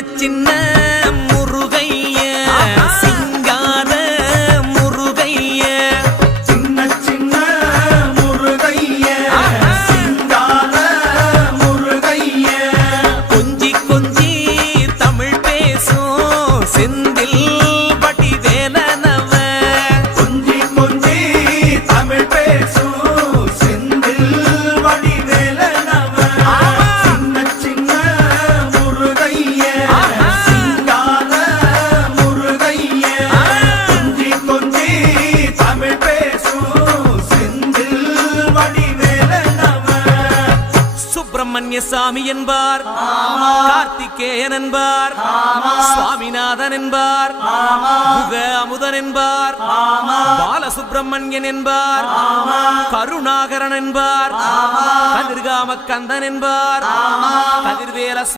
சின்ன முருகைய சிங்கார முருகைய சின்ன சின்ன முருகைய சிங்கார முருகைய கொஞ்சி கொஞ்சி தமிழ் பேசும் செந்தில் வடிவேலனவ கொஞ்சி கொஞ்சி தமிழ் பேசும் செந்தில் வடிவேலனவ சின்ன சின்ன முருகைய சிங்கார முருகைய கொஞ்சி கொஞ்சி தமிழ் பேசும் செந்தில் வடிவேலனவ சுப்பிரமணிய சாமி என்பார், கார்த்திகேயன் என்பார், சுவாமிநாதன் என்பார், முக அமுதன் என்பார், பாலசுப்பிரமணியன் என்பார், கருணாகரன் என்பார், கதிர்காம கந்தன் என்பார், கதிர்வேல